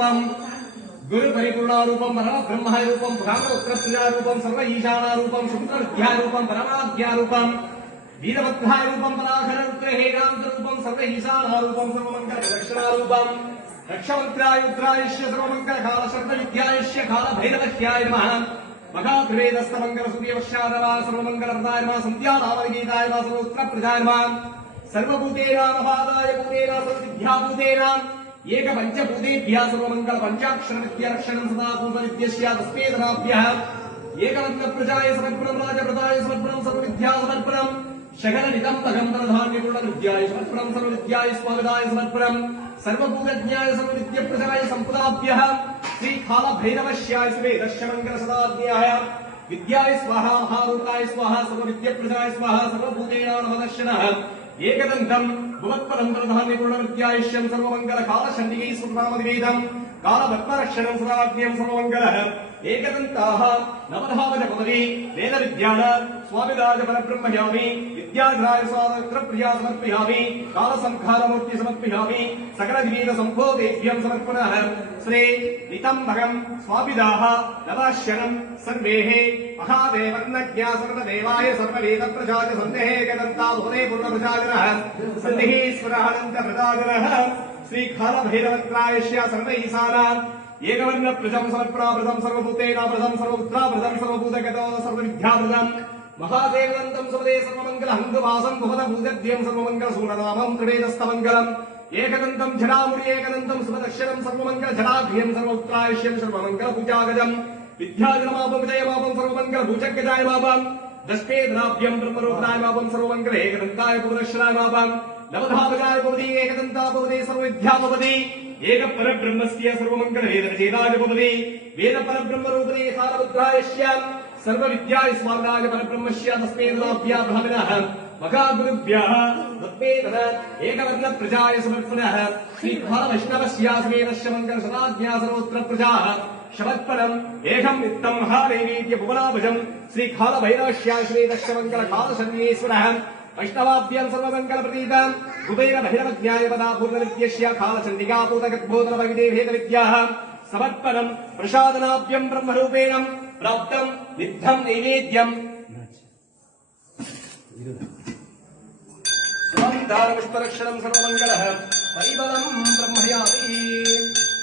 रूपम गुरु परिपूर्ण रूपम परम ब्रह्म रूपम ब्रह्म उत्तर प्रजा रूपम सर्व ईशाना रूपम शुक्र विद्या रूपम परमाद्या रूपम वीरभद्रा रूपम पराशर रुद्र हेरांत रूपम सर्व ईशाना रूपम सर्वमंगल रक्षणा रूपम रक्षमंत्रायुद्रायश्य सर्वमंगल काल सर्व विद्यायश्य काल भैरवश्याय नमः महात्रिवेदस्तमंगल सूर्यवश्यादवा सर्वमंगल प्रदाय नमः संध्यानामगीताय नमः सर्वोत्तर प्रजाय नमः सर्वभूतेनामपादाय भूतेना सर्वविद्याभूतेना एक पंचभूतेभ्यः सर्वमंगल पंचाक्षर विद्यारक्षणं सदा पूर्वविद्यस्य तस्मेदनाभ्यः एकवन्न प्रजाय समर्पणं राजप्रदाय समर्पणं सर्वविद्या समर्पणं शकलनिदं तगंधरधान्यपूर्ण विद्याय समर्पणं सर्वविद्याय स्वागताय समर्पणं सर्वभूतज्ञाय सर्वविद्यप्रजाय संपदाभ्यः श्री कालभैरवश्याय सुवेदश्यमंगल सदाज्ञाय विद्याय स्वाहा महारूपाय स्वाहा सर्वविद्यप्रजाय स्वाहा सर्वभूतेनामदर्शनः एकदंतं भुवत्पदं प्रधान्यपूर्ण विद्यायश्यं सर्वमंगल कालशण्डिकै सुनामदिवेदं कालभत्परक्षणं सदाज्ञं सर्वमंगलः एकदंताः नवधावजपदि वेदविद्यान स्वामिराज परब्रह्मयामि विद्याध्राय स्वातन्त्रप्रिया समर्पयामि कालसंखारमूर्ति समर्पयामि सकलविवेद संभोगेभ्यं समर्पणः श्री नितंभगं स्वामिदाः नवाश्यनं सर्वेः महादेवन्नज्ञा सर्वदेवाय सर्ववेद प्रजाज सन्देहे एकदंता भुवने पूर्णप्रजाजनः सन्देहीश्वरः अनन्त प्रजाजनः श्री कालभैरवत्रायश्य सर्व ईशाना एकवर्ण प्रजं समर्पणाव्रतं सर्वभूतेनाव्रतं सर्वपुत्राव्रतं सर्वभूतगतो सर्वविद्याव्रतं महादेवनन्दं सुपदे सर्वमङ्गलहङ्गवासं भुवनभूतद्यं सर्वमङ्गलसूरनामं त्रिवेदस्तमङ्गलम् एकदन्तं जडामुडि एकदन्तं सुभदक्षरं सर्वमङ्गलजडाभ्यं सर्वपुत्रायश्यं सर्वमङ्गलपूजागजं विद्याजनमापं विजयमापं सर्वमङ्गलभूजगजाय मापं दशमेधनाभ्यं ब्रह्मरूपणाय मापं सर्वमङ्गल एकदन्ताय भुवनश्वराय मापं नवधावजाय भवति एकदन्ता भवति सर्वविद्या भवति एक परब्रह्मस्य सर्वमंगल वेदचेदाय भवति वेद परब्रह्मरूपणे सारभद्रायश्य सर्वविद्याय स्वादाय परब्रह्मस्य तस्मेदनाभ्या ब्रह्मणः महागुरुभ्यः तस्मेदन एकवर्ण प्रजाय समर्पणः श्री महावैष्णवस्य समेतस्य मंगल सदाज्ञा सर्वोत्तर प्रजाः शवत्परम् एकं नित्यं महादेवीत्य भुवनाभजं श्री कालभैरवस्य समेतस्य मंगल कालशन्येश्वरः वैष्णवाभ्यां सर्वमंगल प्रतीतां कुबेर भैरवज्ञाय पदा पूर्णविद्यस्य कालचण्डिका पूतगद्बोधनभविदेभेदविद्याः समर्पणं प्रसादनाभ्यं ब्रह्मरूपेण प्राप्तं नित्यं नैवेद्यं स्वामिदानपुष्परक्षणं सर्वमङ्गलः परिबलं ब्रह्मयामि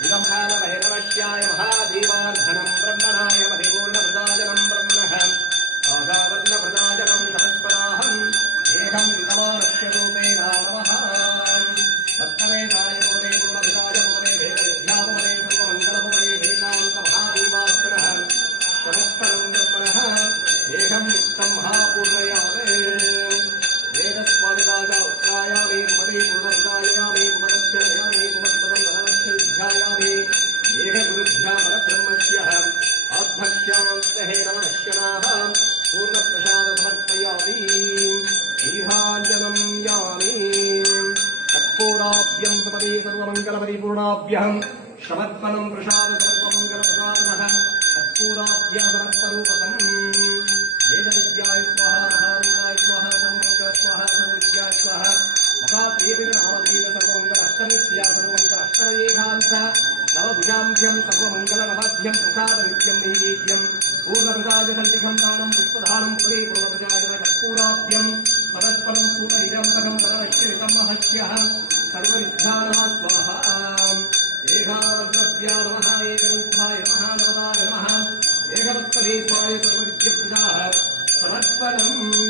विदम्हान भैरवश्याय महादेवार्धनं ब्रह्मणाय परिपूर्णप्रदाजनं ब्रह्मणः आगावर्णप्रदाजनं समर्पणाहम् एकं विद्यमानस्य रूपेण नमः भक्तवेदाय भवते पूर्णविदाय भवते वेदविद्याभवते सर्वमङ्गलभवते वेदान्तमहादेवात्मनः समर्पणं ब्रह्मणः एकं नित्यं महापूर्णयामे वेदस्वामिराज उत्तरायामे भवते पूर्णविदायामे भवदक्षरयामे भवत्पदं नमस्य विद्यायामे एकगुरुभ्या परब्रह्मस्यः आध्वर्ष्यान्तहे नमश्यनाः पूर्णप्रसादमर्पयामि ईहाञ्जनं यामि कर्पूराभ्यं सपदे सर्वमङ्गलपरिपूर्णाभ्यं श्रवत्पनं प्रसाद सर्वमङ्गलप्रसादनः कर्पूराभ्यं समर्परूपकम् वेदविद्याय स्वाहा महारूपाय स्वाहा सर्वमङ्गल स्वाहा सर्वविद्याय स्वाहा महादेवीनामधीन सर्वमङ्गल अष्टमिस्या सर्वमङ्गल अष्टमयेघांस नवभुजाभ्यं सर्वमङ्गलनवाभ्यं प्रसादनित्यं नैवेद्यं पूर्णप्रसादसन्तिकं दानं पुष्पदानं पुरे पूर्णप्रसादन कर्पूराभ्यं समर्पणं सूर्यनिरन्तकं तदवश्यमितं महस्यः सर्वविद्यानाः स्वाहा एकाग्रव्या नमः एकदन्ताय नमः नवदाय नमः एकवत्पदेशाय सर्वविद्यप्रजाः समर्पणम्